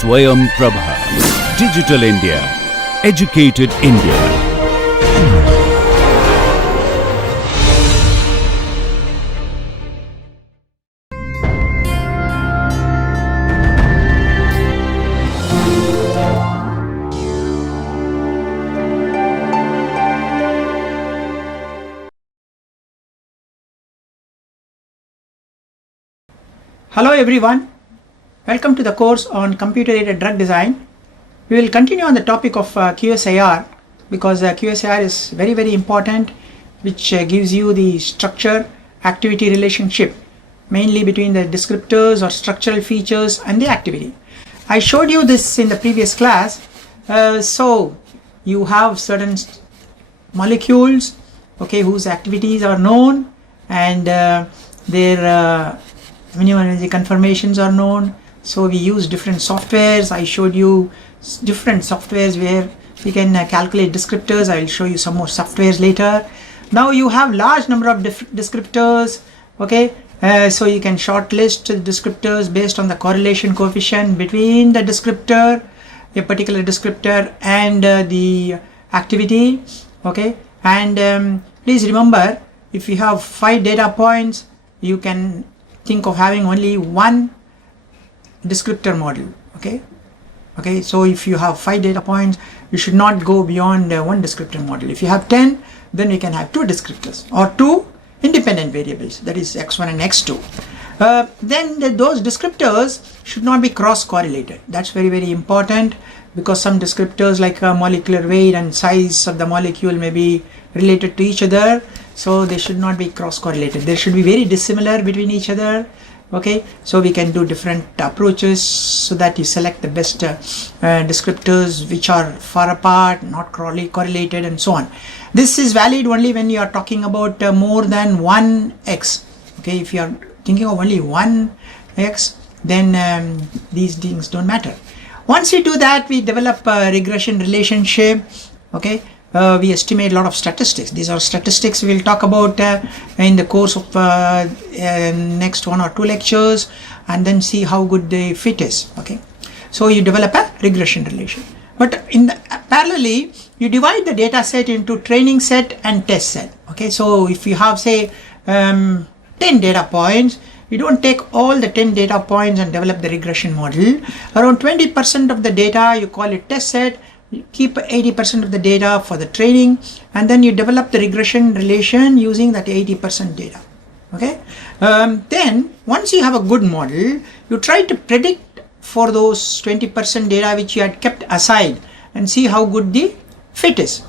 Swayam Prabha. Digital India. Educated India. Hello everyone, welcome to the course on computer-aided drug design. We will continue on the topic of QSAR because QSAR is very important, which gives you the structure activity relationship mainly between the descriptors or structural features and the activity. I showed you this in the previous class. So you have certain molecules, okay, whose activities are known and their minimum energy conformations are known. So we use different softwares. I showed you different softwares where we can calculate descriptors. I will show you some more softwares later. Now you have large number of descriptors, okay, so you can shortlist the descriptors based on the correlation coefficient between the descriptor, a particular descriptor, and the activity, okay. And please remember, if you have 5 data points, you can think of having only one descriptor model, okay. So if you have 5 data points, you should not go beyond one descriptor model. If you have 10, then you can have 2 descriptors or 2 independent variables, that is x1 and x2. Then those descriptors should not be cross correlated. That's very important, because some descriptors like molecular weight and size of the molecule may be related to each other, so they should not be cross correlated. They should be very dissimilar between each other, okay. So we can do different approaches so that you select the best descriptors which are far apart, not correlated, and so on. This is valid only when you are talking about more than one x, okay. If you are thinking of only one x, then these things don't matter. Once we do that, we develop a regression relationship, okay. We estimate a lot of statistics. These are statistics we will talk about in the course of next 1 or 2 lectures, and then see how good the fit is, okay. So you develop a regression relation, but parallelly you divide the data set into training set and test set, okay. So if you have, say, 10 data points, you don't take all the 10 data points and develop the regression model. Around 20% of the data you call it test set, you keep 80% of the data for the training, and then you develop the regression relation using that 80% data, okay. Then once you have a good model, you try to predict for those 20% data which you had kept aside and see how good the fit is,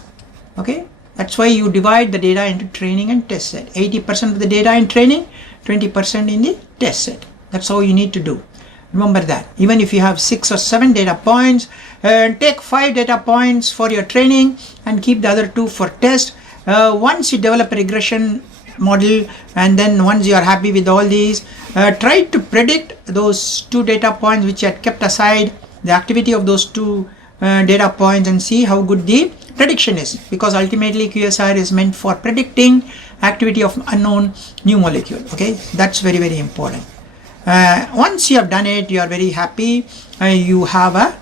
okay. That's why you divide the data into training and test set. 80% of the data in training, 20% in the test set. That's how you need to do. Remember that. Even if you have 6 or 7 data points, take 5 data points for your training and keep the other 2 for test. Once you develop a regression model, and then once you are happy with all these, try to predict those 2 data points which you had kept aside, the activity of those 2 data points, and see how good the prediction is, because ultimately QSAR is meant for predicting activity of unknown new molecule, okay. That's very important. Once you have done it, you are very happy, you have a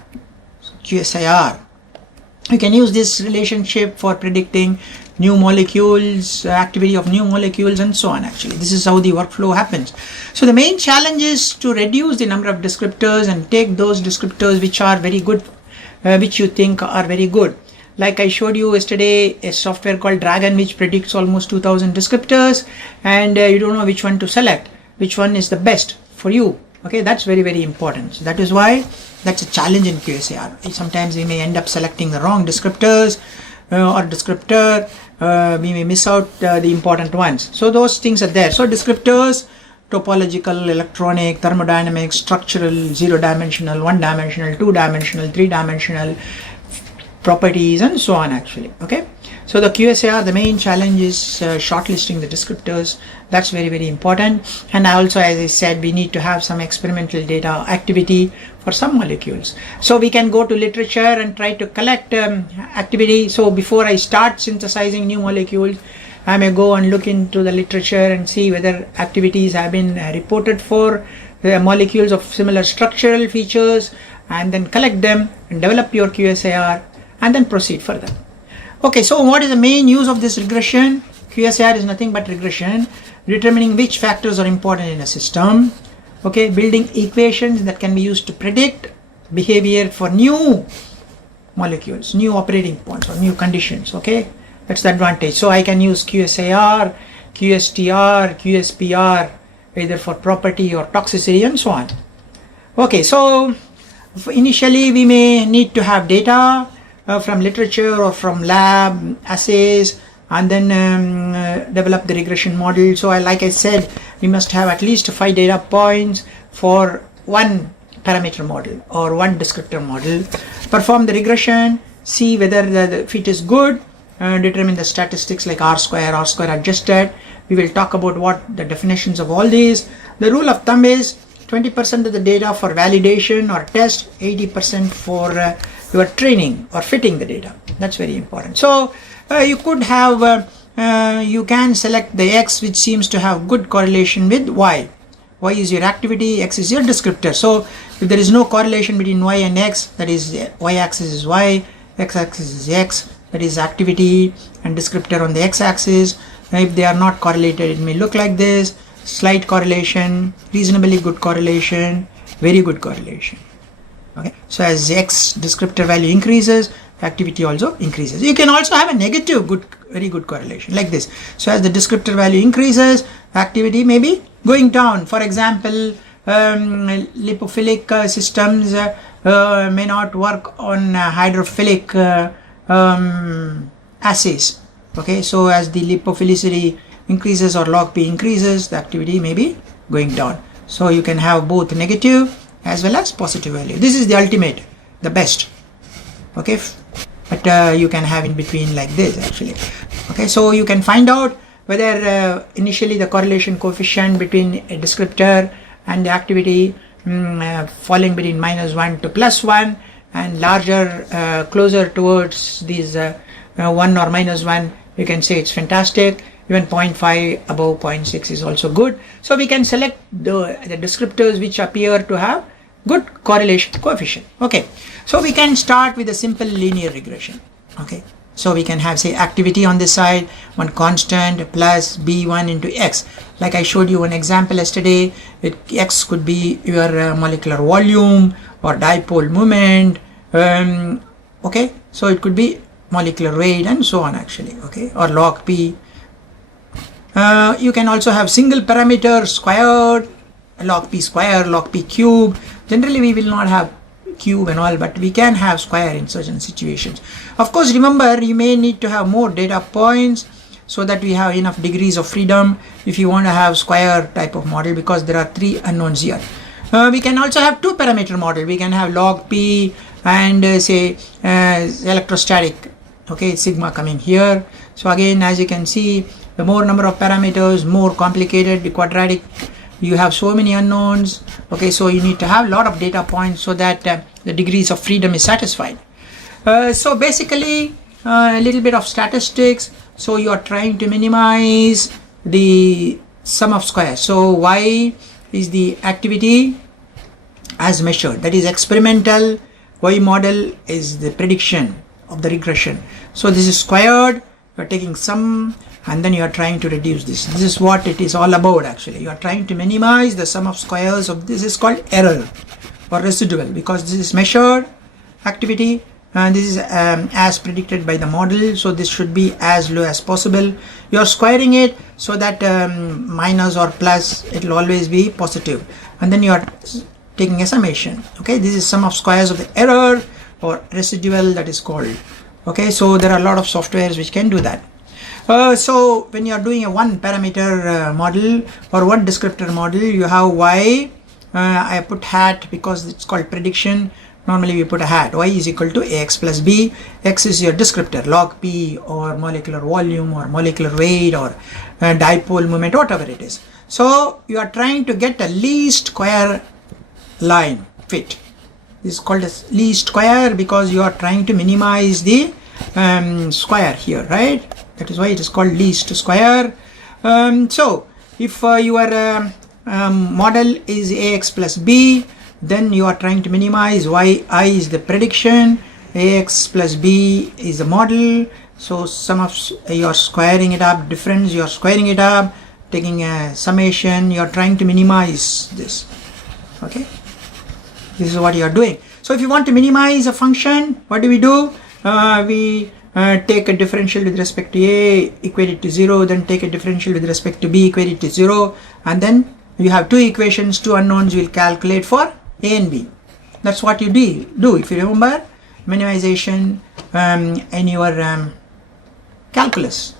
QSAR. You can use this relationship for predicting new molecules, activity of new molecules, and so on. Actually, this is how the workflow happens. So the main challenge is to reduce the number of descriptors and take those descriptors which are very good, which you think are very good. Like I showed you yesterday, a software called Dragon which predicts almost 2000 descriptors, and you don't know which one to select, which one is the best for you, okay. That's very important. So that is why that's a challenge in QSAR. Sometimes we may end up selecting the wrong descriptors or descriptor, we may miss out the important ones. So those things are there. So descriptors, topological, electronic, thermodynamic, structural, 0-dimensional, 1-dimensional, 2-dimensional, 3-dimensional properties, and so on, actually, okay. So the QSAR, the main challenge is shortlisting the descriptors. That's very important. And also, as I said, we need to have some experimental data activity for some molecules. So we can go to literature and try to collect activity. So before I start synthesizing new molecules, I may go and look into the literature and see whether activities have been reported for molecules of similar structural features, and then collect them and develop your QSAR and then proceed further. Okay, so what is the main use of this regression? QSAR is nothing but regression, determining which factors are important in a system. Okay, building equations that can be used to predict behavior for new molecules, new operating points or new conditions. Okay, that's the advantage. So I can use QSAR, QSTR, QSPR either for property or toxicity and so on. Okay, so initially we may need to have data from literature or from lab assays, and then develop the regression model. So like I said, we must have at least 5 data points for one parameter model or one descriptor model. Perform the regression, see whether the fit is good, determine the statistics like R square adjusted. We will talk about what the definitions of all these. The rule of thumb is 20% of the data for validation or test, 80% for your training or fitting the data. That's very important. So you could have, you can select the X which seems to have good correlation with Y. Y is your activity, X is your descriptor. So if there is no correlation between Y and X, that is Y axis is Y, X axis is X, that is activity and descriptor on the X axis. If they are not correlated, it may look like this: slight correlation, reasonably good correlation, very good correlation. Okay, so as X descriptor value increases, activity also increases. You can also have a negative good, very good correlation like this. So as the descriptor value increases, activity may be going down. For example, lipophilic systems may not work on hydrophilic assays. Okay, so as the lipophilicity increases or log P increases, the activity may be going down. So you can have both negative as well as positive value. This is the ultimate, the best. Okay, but you can have in between like this actually. Okay, so you can find out whether initially the correlation coefficient between a descriptor and the activity falling between -1 to +1 and larger, closer towards these 1 or -1, you can say it's fantastic. Even 0.5 above 0.6 is also good. So we can select the descriptors which appear to have good correlation coefficient. Okay, so we can start with a simple linear regression. Okay, so we can have, say, activity on this side, one constant plus B1 into X. Like I showed you an example yesterday, X could be your molecular volume or dipole moment. Okay, so it could be molecular weight and so on actually. Okay, or log P. You can also have single parameter squared, log P square, log P cube. Generally we will not have cube and all, but we can have square in certain situations. Of course, remember, you may need to have more data points so that we have enough degrees of freedom if you want to have square type of model, because there are 3 unknowns here. We can also have 2 parameter model. We can have log P and say electrostatic, okay, sigma coming here. So again, as you can see, the more number of parameters, more complicated, the quadratic, you have so many unknowns. Okay, so you need to have a lot of data points so that the degrees of freedom is satisfied. So basically a little bit of statistics. So you are trying to minimize the sum of squares. So Y is the activity as measured, that is experimental. Y model is the prediction of the regression. So this is squared, you are taking sum and then you are trying to reduce this. This is what it is all about actually. You are trying to minimize the sum of squares of this. Is called error or residual, because this is measured activity and this is as predicted by the model. So this should be as low as possible. You are squaring it so that minus or plus, it will always be positive, and then you are taking a summation. Okay, this is sum of squares of the error or residual, that is called. Okay, so there are a lot of softwares which can do that. So when you are doing a 1 parameter model or 1 descriptor model, you have Y. I put hat because it's called prediction. Normally we put a hat. Y is equal to Ax plus B. X is your descriptor, log P or molecular volume or molecular weight or dipole moment, whatever it is. So you are trying to get a least square line fit. This is called as least square because you are trying to minimize the square here, right? That is why it is called least square. So if your model is Ax plus B, then you are trying to minimize. Yi is the prediction, ax plus b is the model. So sum of, you're squaring it up, difference, you're squaring it up, taking a summation, you're trying to minimize this. Okay, this is what you're doing. So if you want to minimize a function, what do? We take a differential with respect to a, equate it to 0, then take a differential with respect to b, equate it to 0, and then you have two equations, two unknowns, you will calculate for a and b. That's what you do. If you remember minimization in your calculus.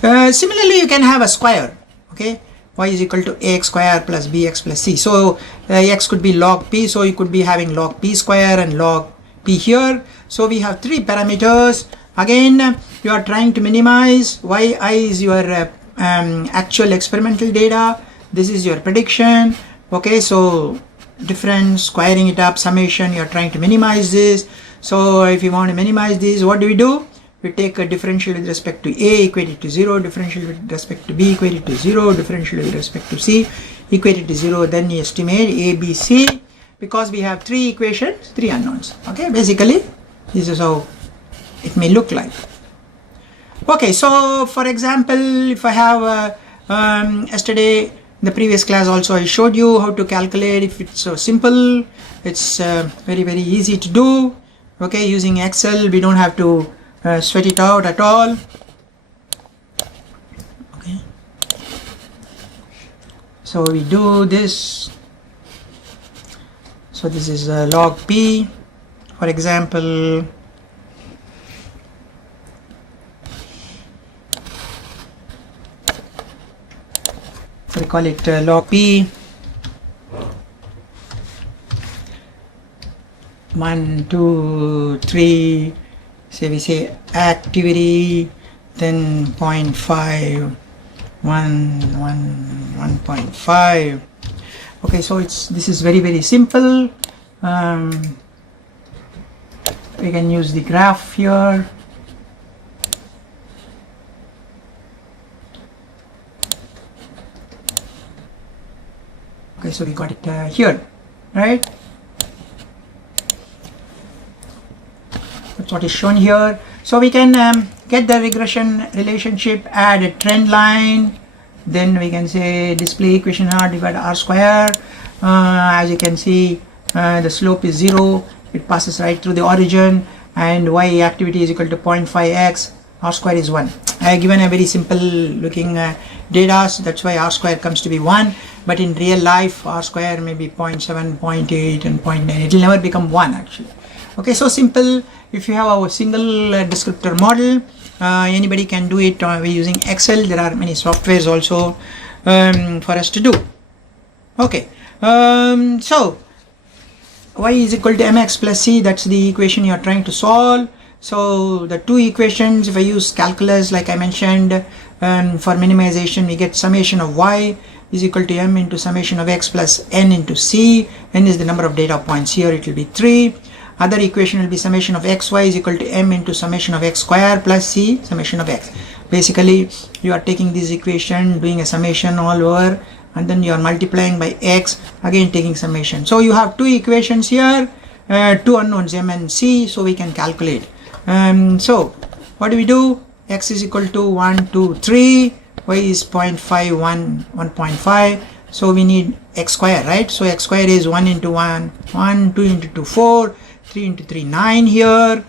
Similarly, you can have a square. Okay, y is equal to ax square plus bx plus c. So x could be log p, so you could be having log p square and log p here. So we have three parameters. Again, you are trying to minimize. Yi is your actual experimental data. This is your prediction. Okay, so difference, squaring it up, summation, you are trying to minimize this. So if you want to minimize this, what do? We take a differential with respect to a, equate it to 0, differential with respect to b, equate it to 0, differential with respect to c, equate it to 0, then you estimate a, b, c, because we have three equations, three unknowns. Okay, basically this is how it may look like. Okay, so for example, if I have yesterday in the previous class also I showed you how to calculate. If it's so simple, it's very easy to do. Okay, using Excel, we don't have to sweat it out at all. Okay, so we do this. So this is log p, for example. We call it log p. 1, 2, 3. Say we say activity, then 0.5, 1.5. Okay, so this is very simple. We can use the graph here. Okay, so we got it here, right? That's what is shown here. So we can get the regression relationship, add a trend line, then we can say display equation r divided by r square. As you can see, the slope is 0, it passes right through the origin, and y activity is equal to 0.5x, r square is 1. I have given a very simple looking data, so that's why r square comes to be 1, but in real life r square may be 0.7, 0.8 and 0.9. it will never become 1 actually. Okay, so simple. If you have a single descriptor model, anybody can do it using Excel. There are many softwares also for us to do. Okay, so y is equal to mx plus c, that's the equation you are trying to solve. So the two equations, if I use calculus like I mentioned, for minimization we get summation of y is equal to m into summation of x plus n into c. N is the number of data points, here it will be 3. Other equation will be summation of xy is equal to m into summation of x square plus c summation of x. Basically you are taking this equation, doing a summation all over, and then you are multiplying by x, again taking summation. So you have two equations here, two unknowns m and c, so we can calculate. So what do? X is equal to 1, 2, 3, y is 0.5, 1.5. So we need x square, right? So x square is 1 into 1, 2 into 2, 4, 3 into 3, 9 here.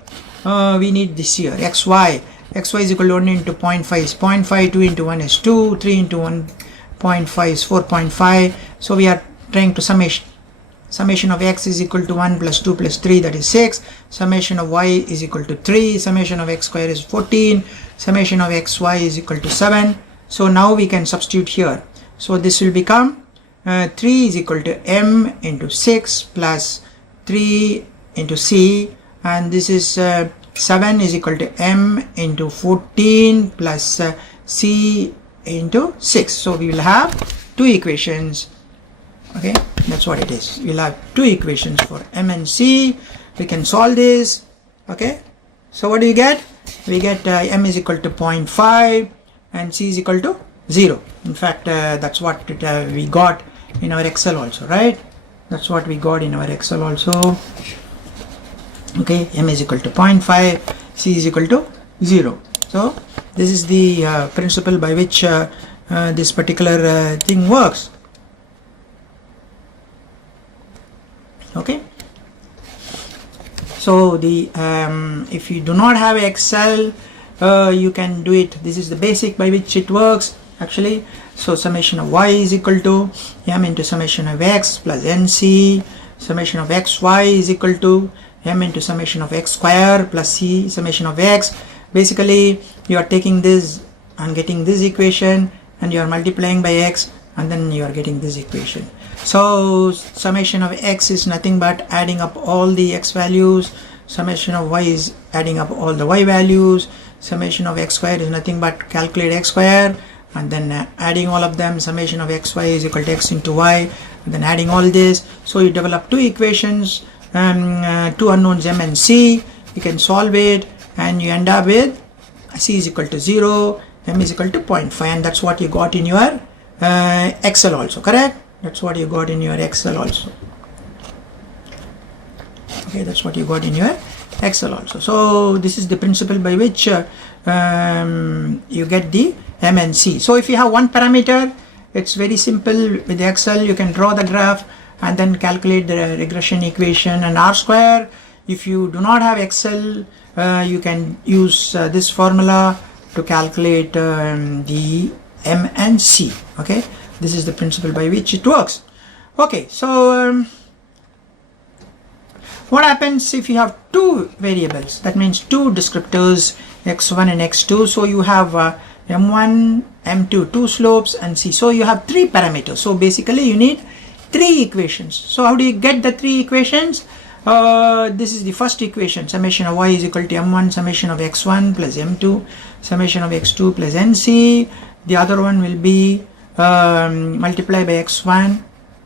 We need this here, xy is equal to 1 into 0.5 is 0.5, 2 into 1 is 2, 3 into 1.5 is 4.5. So we are trying to summation of x is equal to 1 plus 2 plus 3, that is 6. Summation of y is equal to 3. Summation of x square is 14. Summation of xy is equal to 7. So now we can substitute here. So this will become 3 is equal to m into 6 plus 3 into c, and this is 7 is equal to m into 14 plus c into 6. So we will have two equations. Okay, that's what it is. We'll have two equations for m and c. We can solve this. Okay, so what do you get? We get m is equal to 0.5 and c is equal to 0. In fact, that's what we got in our Excel also, right? That's what we got in our Excel also. Okay, m is equal to 0.5, c is equal to 0. So this is the principle by which this particular thing works. Okay, so the if you do not have Excel, you can do it. This is the basic by which it works actually. So summation of y is equal to m into summation of x plus nc. Summation of xy is equal to m into summation of x square plus c summation of x. Basically you are taking this and getting this equation, and you are multiplying by x, and then you are getting this equation. So summation of x is nothing but adding up all the x values. Summation of y is adding up all the y values. Summation of x square is nothing but calculate x square, and then adding all of them. Summation of xy is equal to x into y, and then adding all this. So you develop two equations, two unknowns m and c. You can solve it, and you end up with c is equal to 0, m is equal to 0.5, and that's what you got in your Excel also, correct? That's what you got in your Excel also. Okay, that's what you got in your Excel also. So this is the principle by which you get the m and c. So if you have one parameter, it's very simple. With Excel you can draw the graph and then calculate the regression equation and r square. If you do not have Excel, you can use this formula to calculate the m and c. Okay, this is the principle by which it works. Okay, so what happens if you have two variables? That means two descriptors, x1 and x2. So you have m1, m2, two slopes, and c. So you have three parameters. So basically you need three equations. So how do you get the three equations? This is the first equation. Summation of y is equal to m1 summation of x1 plus m2 summation of x2 plus nc. The other one will be multiply by x1.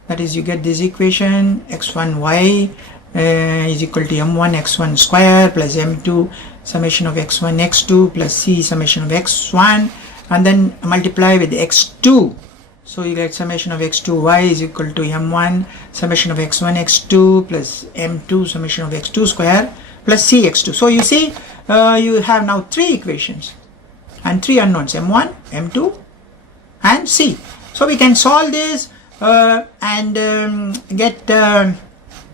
That is, you get this equation, x1y is equal to m1 x1 square plus m2 summation of x1 x2 plus c summation of x1, and then multiply with x2. So you get summation of x2y is equal to m1 summation of x1 x2 plus m2 summation of x2 square plus c x2. So you see you have now three equations and three unknowns, m1, m2 and c. So we can solve this and get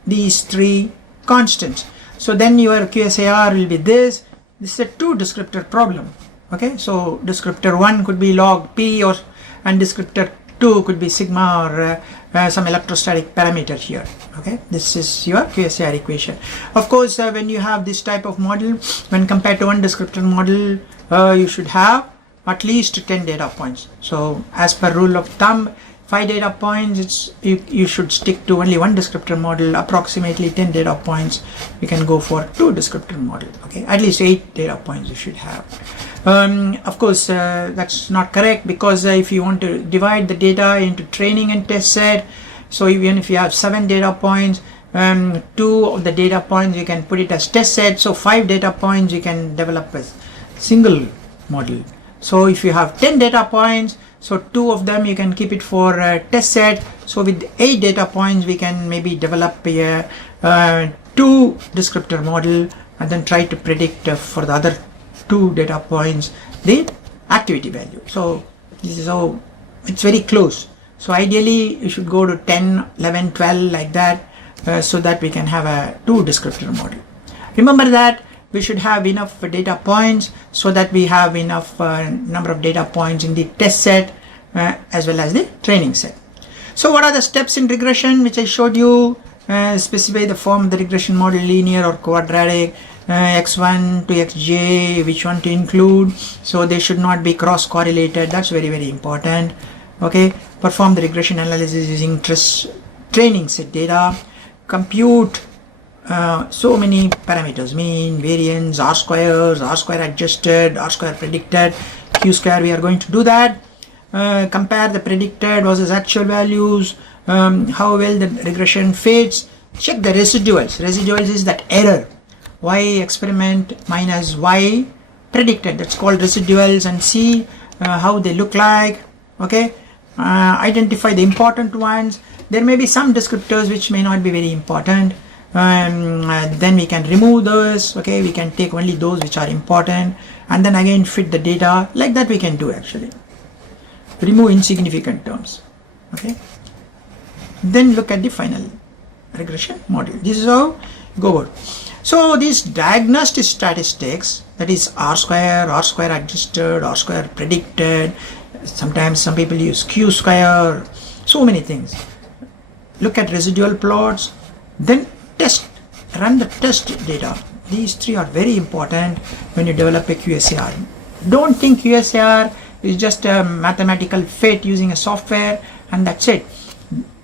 these three constants. So then your QSAR will be this. This is a two descriptor problem. Okay, so descriptor 1 could be log p, and descriptor 2 could be sigma, or some electrostatic parameter here. Okay, this is your QSAR equation. Of course, when you have this type of model, when compared to one descriptor model, you should have at least 10 data points. So as per rule of thumb, 5 data points, you should stick to only one descriptor model. Approximately 10 data points, you can go for two descriptor model. Okay, at least 8 data points you should have. Of course, that's not correct, because if you want to divide the data into training and test set, so even if you have 7 data points, 2 of the data points you can put it as test set. So 5 data points you can develop a single model. So if you have 10 data points, so 2 of them you can keep it for test set. So with 8 data points we can maybe develop a 2 descriptor model, and then try to predict for the other 2 data points the activity value. So this is how it's very close. So ideally you should go to 10, 11, 12 like that, so that we can have a 2 descriptor model. Remember that we should have enough data points so that we have enough number of data points in the test set as well as the training set. So what are the steps in regression which I showed you? Specify the form of the regression model, linear or quadratic, x1 to xj, which one to include. So they should not be cross correlated. That's very, very important. Okay, perform the regression analysis using training set data, compute so many parameters, mean, variance, r squares, r square adjusted, r square predicted, q square. We are going to do that. Compare the predicted versus actual values, how well the regression fits. Check the residuals. Residuals is that error, y experiment minus y predicted, that's called residuals, and see how they look like. Okay, identify the important ones there may be some descriptors which may not be very important. Then we can remove those. Okay, we can take only those which are important, and then again fit the data. Like that we can do actually. Remove insignificant terms. Okay. Then look at the final regression model. This is how you go about. So these diagnostic statistics, that is R square adjusted, R square predicted. Sometimes some people use Q square. So many things. Look at residual plots. Then run the test data. These three are very important when you develop a QSAR. Don't think QSAR is just a mathematical fit using a software and that's it.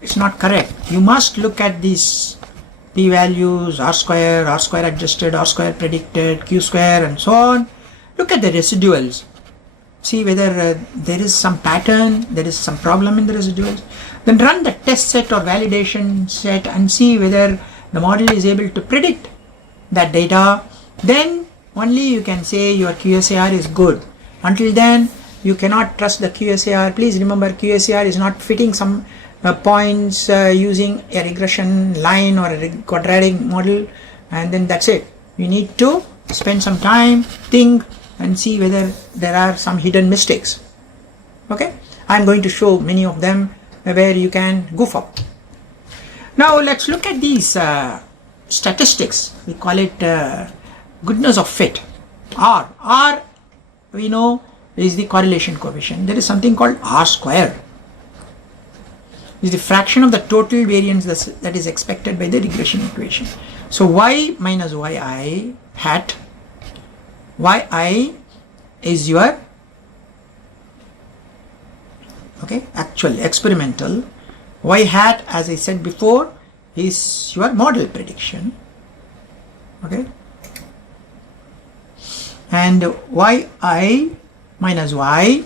It's not correct. You must look at these p-values, R square adjusted, R square predicted, Q square and so on. Look at the residuals. See whether there is some pattern, there is some problem in the residuals. Then run the test set or validation set and see whether the model is able to predict that data. Then only you can say your QSAR is good. Until then, you cannot trust the QSAR. Please remember, QSAR is not fitting some points using a regression line or a quadratic model, and then that's it. You need to spend some time, think, and see whether there are some hidden mistakes. Okay, I'm going to show many of them where you can goof up. Now let's look at these statistics. We call it goodness of fit. R we know is the correlation coefficient. There is something called R square. Is the fraction of the total variance that is expected by the regression equation. So y minus yi hat, yi is your actual experimental, y hat, as I said before, is your model prediction. Okay, and yi minus y,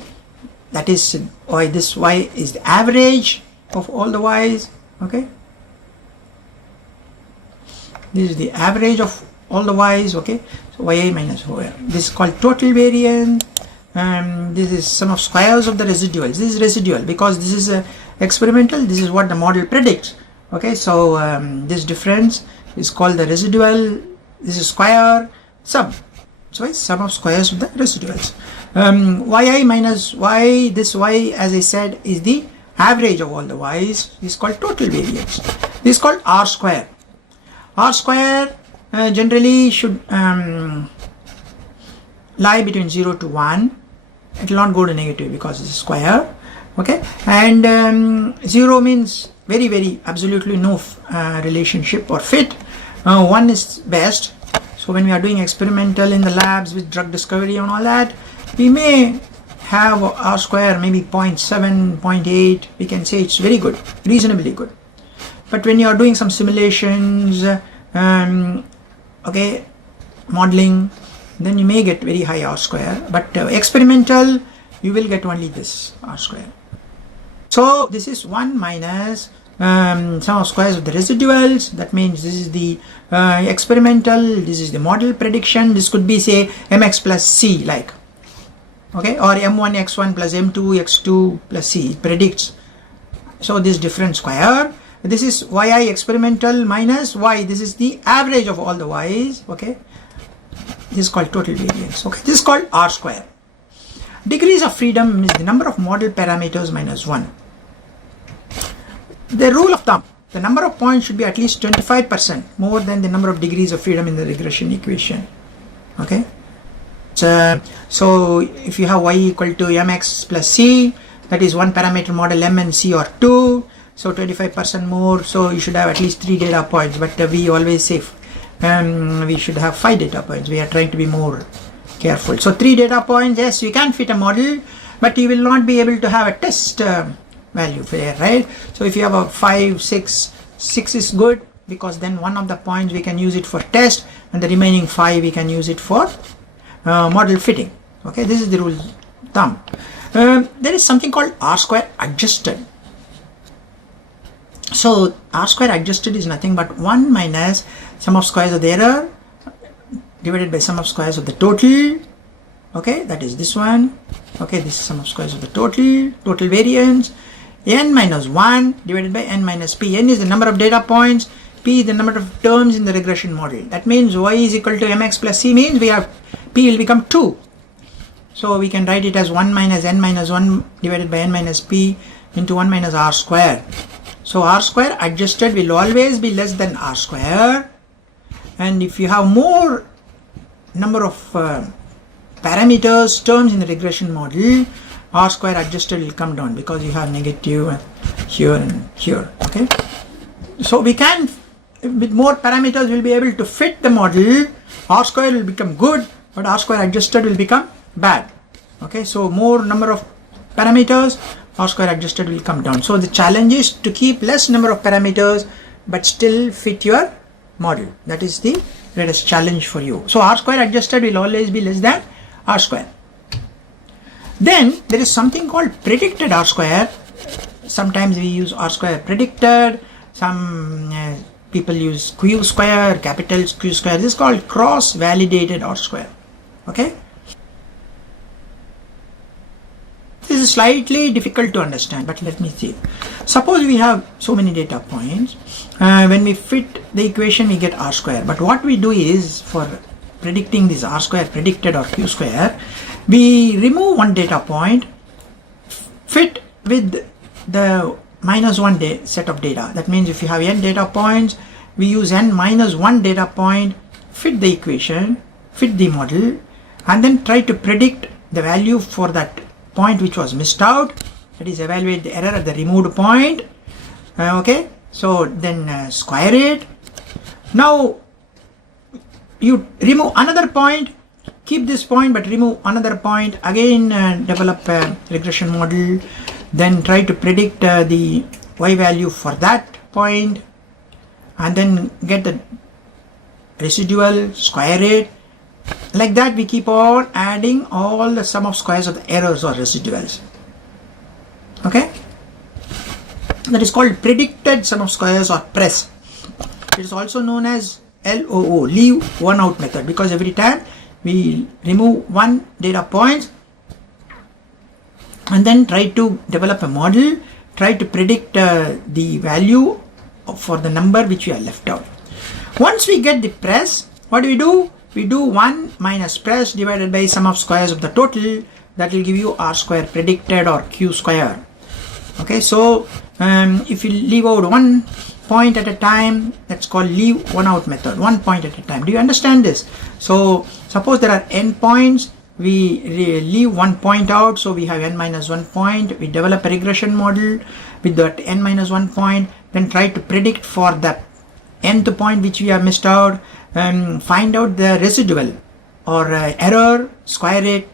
that is y, this y is the average of all the y's. Okay, this is the average of all the y's. Okay, so yi minus y, this is called total variance. This is sum of squares of the residuals. This is residual because this is experimental. This is what the model predicts. Okay, so this difference is called the residual. This is square sum. So it's sum of squares of the residuals. Yi minus y, this y, as I said, is the average of all the y's. This is called total variance. This is called R square. R square generally should lie between 0 to 1. It will not go to negative because it's a square. Okay, and 0 means very, very absolutely no relationship or fit. 1 is best. So when we are doing experimental in the labs with drug discovery and all that, we may have R square maybe 0.7, 0.8. We can say it's very good, reasonably good. But when you are doing some simulations, okay, modeling, then you may get very high R square. But experimental, you will get only this R square. So this is 1 minus sum of squares of the residuals. That means this is the experimental, this is the model prediction. This could be say mx plus c, like, okay, or m1 x1 plus m2 x2 plus c. It predicts. So this different square. This is yi experimental minus y. This is the average of all the y's. Okay, this is called total variance. Okay, this is called R square. Degrees of freedom is the number of model parameters minus 1. The rule of thumb, the number of points should be at least 25% more than the number of degrees of freedom in the regression equation. Okay, so if you have y equal to mx plus c, that is one parameter model m and c or 2, so 25% more, so you should have at least 3 data points, but we always say we should have 5 data points. We are trying to be more careful. So 3 data points, yes, you can fit a model, but you will not be able to have a test value there, right? So if you have a 5, 6 is good because then one of the points we can use it for test and the remaining 5 we can use it for model fitting. Okay, this is the rule of thumb. There is something called R square adjusted. So R square adjusted is nothing but 1 minus sum of squares of the error divided by sum of squares of the total. Okay, that is this one. Okay, this is sum of squares of the total variance n minus 1 divided by n minus p. N is the number of data points, p is the number of terms in the regression model. That means y is equal to mx plus c means we have p will become 2. So we can write it as 1 minus n minus 1 divided by n minus p into 1 minus r square. So r square adjusted will always be less than r square, and if you have more number of parameters, terms in the regression model, r square adjusted will come down because you have negative here and here. Okay, so we can, with more parameters, we'll be able to fit the model. R square will become good, but r square adjusted will become bad. Okay, so more number of parameters, r square adjusted will come down. So the challenge is to keep less number of parameters but still fit your model. That is the greatest challenge for you. So r square adjusted will always be less than r square. Then there is something called predicted r square. Sometimes we use r square predicted, some people use q square, capital Q square. This is called cross validated r square. Okay, this is slightly difficult to understand, but let me see. Suppose we have so many data points, when we fit the equation we get r square, but what we do is, for predicting this r square predicted or q square, we remove one data point, fit with the minus 1 set of data. That means if you have n data points, we use n minus 1 data point, fit the equation, fit the model, and then try to predict the value for that point which was missed out. That is, evaluate the error at the removed point. Okay, so then square it. Now you remove another point, keep this point but remove another point, again develop a regression model, then try to predict the y value for that point, and then get the residual, square it. Like that we keep on adding all the sum of squares of the errors or residuals. Okay, that is called predicted sum of squares or PRESS. It is also known as LOO, leave one out method, because every time we remove one data point and then try to develop a model, try to predict the value for the number which we are left out. Once we get the PRESS, what do? We do 1 minus PRESS divided by sum of squares of the total. That will give you r square predicted or q square. Okay, so if you leave out one point at a time, that's called leave one out method, 1 point at a time. Do you understand this? So suppose there are n points, we leave 1 point out, so we have n minus 1 point. We develop a regression model with that n minus 1 point, then try to predict for the nth point which we have missed out, find out the residual or error, square it.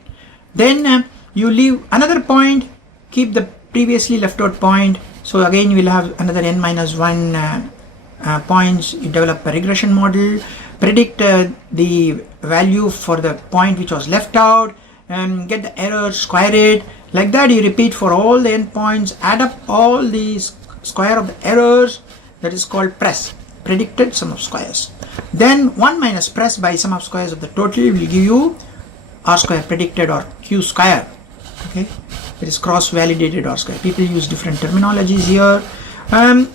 Then you leave another point, keep the previously left out point. So again you will have another n minus 1 points. You develop a regression model, predict the value for the point which was left out, get the error, square it. Like that you repeat for all the n points, add up all the square of the errors. That is called PRESS, predicted sum of squares. Then 1 minus PRESS by sum of squares of the total will give you r square predicted or q square. Okay, it is cross validated r square. People use different terminologies here.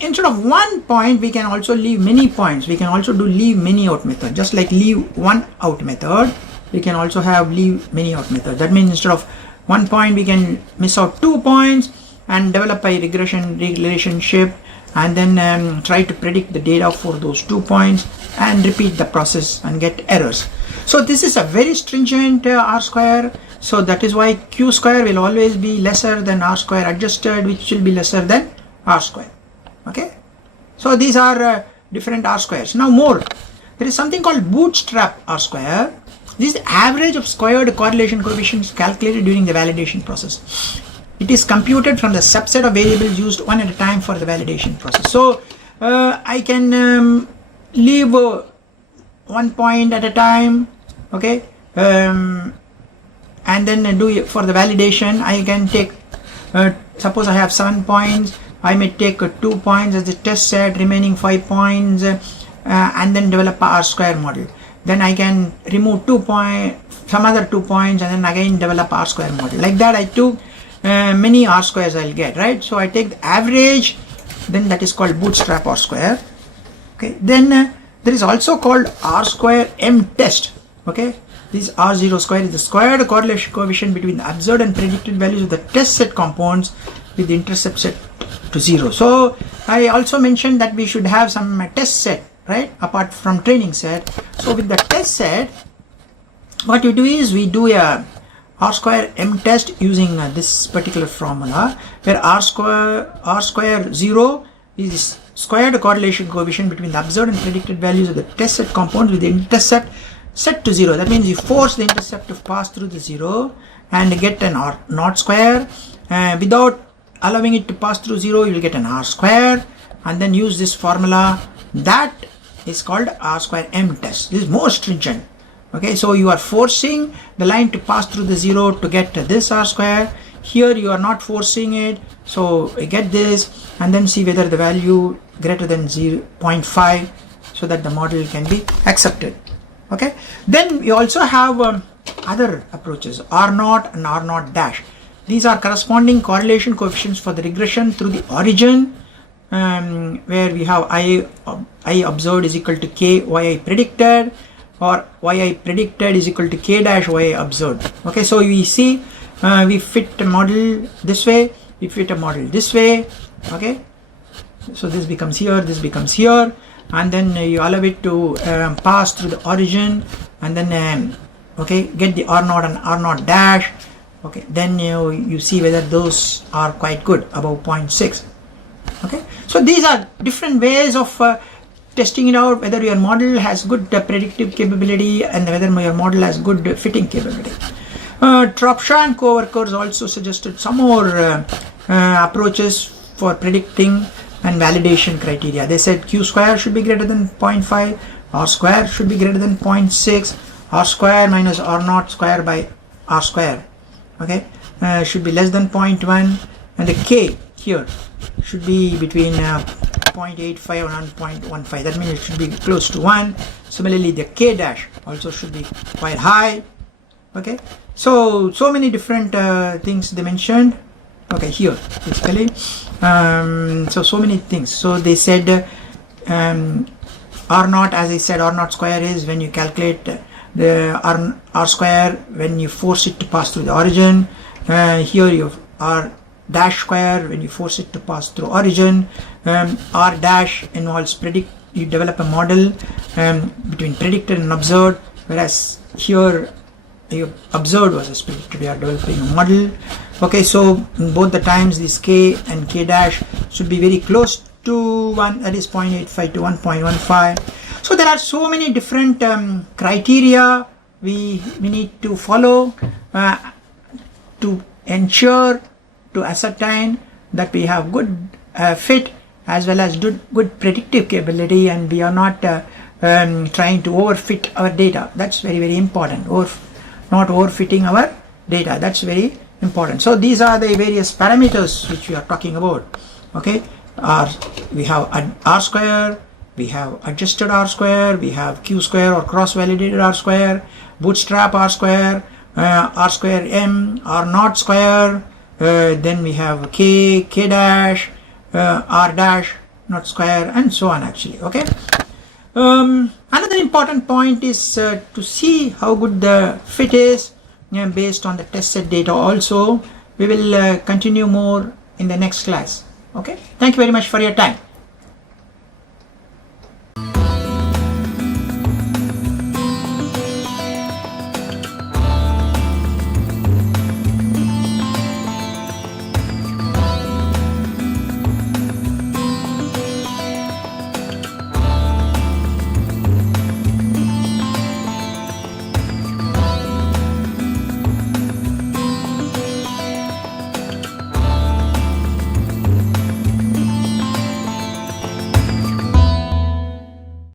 Instead of 1 point, we can also leave many points. We can also do leave many out method. Just like leave one out method, we can also have leave many out method. That means instead of 1 point, we can miss out 2 points and develop a regression relationship, and then try to predict the data for those 2 points and repeat the process and get errors. So this is a very stringent r square. So that is why q square will always be lesser than r square adjusted, which will be lesser than r square. Okay, so these are different r squares. Now more, there is something called bootstrap r square. This is the average of squared correlation coefficients calculated during the validation process. It is computed from the subset of variables used one at a time for the validation process. So I can leave 1 point at a time, okay, and then do it for the validation. I can take, suppose I have 7 points, I may take 2 points as the test set, remaining 5 points, and then develop a r square model. Then I can remove 2 points, some other 2 points, and then again develop r square model. Like that I took many R squares I'll get, right? So I take the average, then that is called bootstrap R square. Okay, then there is also called R square M test. Okay, this R0 square is the squared correlation coefficient between the observed and predicted values of the test set compounds with the intercept set to 0. So I also mentioned that we should have some test set, right, apart from training set. So with the test set, what we do is we do a R square M test using this particular formula, where R square 0 is squared correlation coefficient between the observed and predicted values of the test set compounds with the intercept set to 0. That means you force the intercept to pass through the 0 and get an R naught square. Without allowing it to pass through 0, you will get an R square, and then use this formula. That is called R square M test. This is more stringent. Okay, so you are forcing the line to pass through the 0 to get this R square. Here you are not forcing it, so you get this, and then see whether the value greater than 0.5, so that the model can be accepted. Okay, then we also have other approaches, R0 and R0 dash. These are corresponding correlation coefficients for the regression through the origin, where we have I observed is equal to K YI predicted, or YI predicted is equal to K dash YI observed. Okay, so we see we fit a model this way, we fit a model this way. Okay, so this becomes here, this becomes here, and then you allow it to pass through the origin, and then okay, get the R0 and R0 dash. Okay, then you see whether those are quite good, above 0.6. Okay, so these are different ways of testing it out, whether your model has good predictive capability and whether your model has good fitting capability. Tropsha and co-workers also suggested some more approaches for predicting and validation criteria. They said Q square should be greater than 0.5, R square should be greater than 0.6, R square minus R0 square by R square, okay, should be less than 0.1, and the K here should be between 0.85 and 0.15. That means it should be close to 1. Similarly, the K dash also should be quite high. Okay, so many different things they mentioned. Okay, here basically, so many things. So they said R0, as I said, R0 square is when you calculate the R square when you force it to pass through the origin. Here you have R dash square when you force it to pass through origin. R dash involves you develop a model between predicted and observed, whereas here you observed versus predicted, you are developing a model. Okay, so in both the times this K and K dash should be very close to 1, that is 0.85 to 1.15. So there are so many different criteria we need to follow to ensure, to ascertain that we have good fit as well as good predictive capability, and we are not trying to overfit our data. That's very, very important. Not overfitting our data. That's very important. So these are the various parameters which we are talking about. Okay, we have R square, we have adjusted R square, we have Q square or cross-validated R square, bootstrap R square, R square M, R naught square, then we have K dash, R dash not square, and so on actually. Okay. Another important point is to see how good the fit is based on the test set data also. We will continue more in the next class. Okay. Thank you very much for your time.